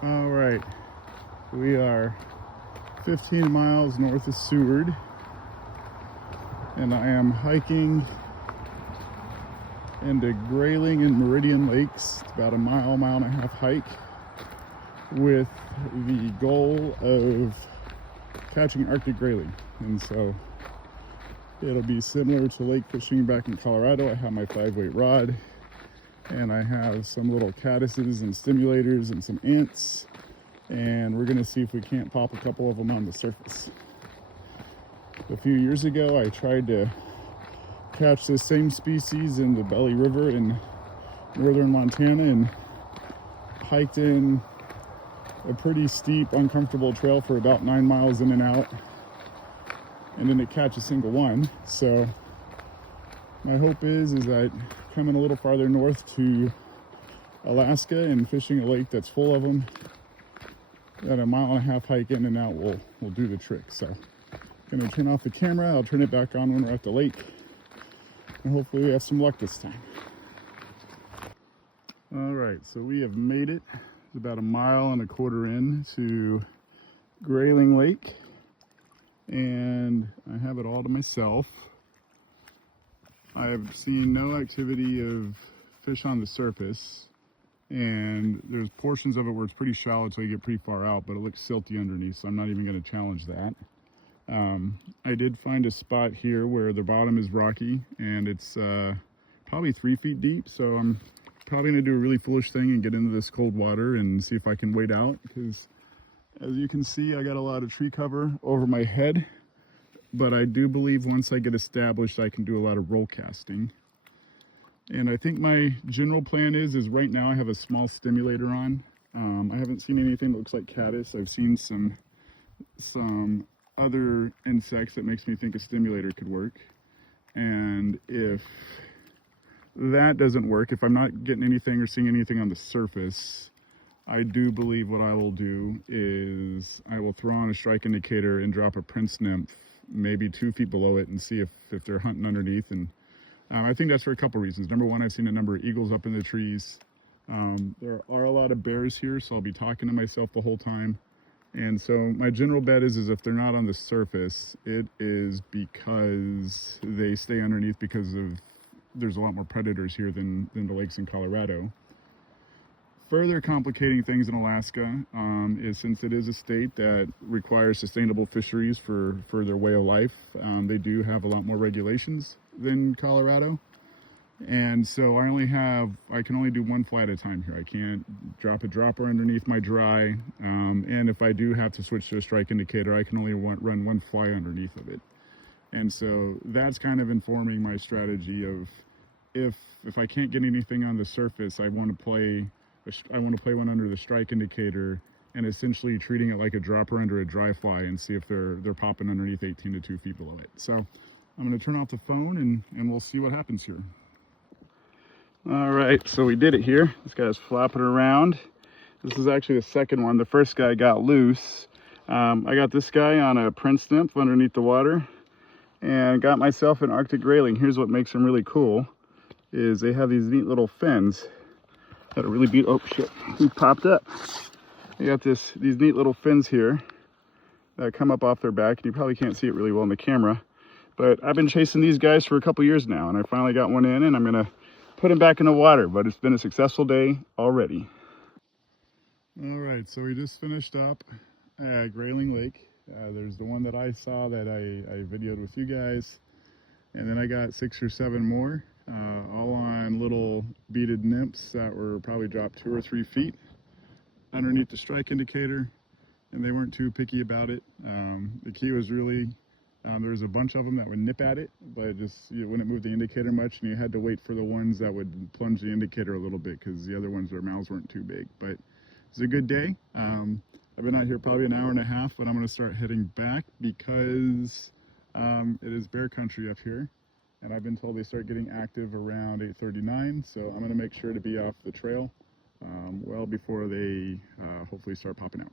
All right, we are 15 miles north of Seward, and I am hiking into Grayling and Meridian Lakes. It's about a mile and a half hike with the goal of catching Arctic grayling. And so it'll be similar to lake fishing back in Colorado. I have my 5-weight rod, and I have some little caddises and stimulators and some ants, and we're gonna see if we can't pop a couple of them on the surface. A few years ago, I tried to catch this same species in the Belly River in northern Montana and hiked in a pretty steep, uncomfortable trail for about 9 miles in and out, and didn't catch a single one. So my hope is that coming a little farther north to Alaska and fishing a lake that's full of them, that a mile and a half hike in and out will do the trick. So I'm gonna turn off the camera. I'll turn it back on when we're at the lake, and hopefully we have some luck this time. All right, so we have made it. It's about a mile and a quarter in to Grayling Lake, and I have it all to myself. I have seen no activity of fish on the surface, and there's portions of it where it's pretty shallow until you get pretty far out, but it looks silty underneath, so I'm not even going to challenge that. I did find a spot here where the bottom is rocky, and it's probably 3 feet deep, so I'm probably going to do a really foolish thing and get into this cold water and see if I can wade out, because as you can see, I got a lot of tree cover over my head. But I do believe once I get established, I can do a lot of roll casting. And I think my general plan is right now I have a small stimulator on. I haven't seen anything that looks like caddis. I've seen some other insects that makes me think a stimulator could work. And if that doesn't work, if I'm not getting anything or seeing anything on the surface, I do believe what I will do is I will throw on a strike indicator and drop a prince nymph maybe 2 feet below it and see if they're hunting underneath. And I think that's for a couple reasons. Number one, I've seen a number of eagles up in the trees. There are a lot of bears here, so I'll be talking to myself the whole time. And so my general bet is if they're not on the surface, it is because they stay underneath because there's a lot more predators here than the lakes in Colorado. Further complicating things in Alaska is, since it is a state that requires sustainable fisheries for their way of life, they do have a lot more regulations than Colorado. And so I can only do one fly at a time here. I can't drop a dropper underneath my dry. And if I do have to switch to a strike indicator, I can only run one fly underneath of it. And so that's kind of informing my strategy of if I can't get anything on the surface, I want to play one under the strike indicator and essentially treating it like a dropper under a dry fly and see if they're popping underneath 18 to 2 feet below it. So I'm going to turn off the phone and we'll see what happens here. All right, so we did it here. This guy's flapping around. This is actually the second one. The first guy got loose. I got this guy on a prince nymph underneath the water and got myself an Arctic grayling. Here's what makes them really cool is they have these neat little fins that are really oh shit, he popped up. They got these neat little fins here that come up off their back, and you probably can't see it really well in the camera, but I've been chasing these guys for a couple years now, and I finally got one in, and I'm gonna put him back in the water, but it's been a successful day already. All right, so we just finished up at Grayling Lake. There's the one that I saw that I videoed with you guys, and then I got 6 or 7 more. All on little beaded nymphs that were probably dropped 2 or 3 feet underneath the strike indicator, and they weren't too picky about it. The key was really, there was a bunch of them that would nip at it, but just you wouldn't move the indicator much, and you had to wait for the ones that would plunge the indicator a little bit because the other ones, their mouths weren't too big. But it's a good day. I've been out here probably an hour and a half, but I'm going to start heading back because it is bear country up here. And I've been told they start getting active around 8:39, so I'm going to make sure to be off the trail well before they hopefully start popping out.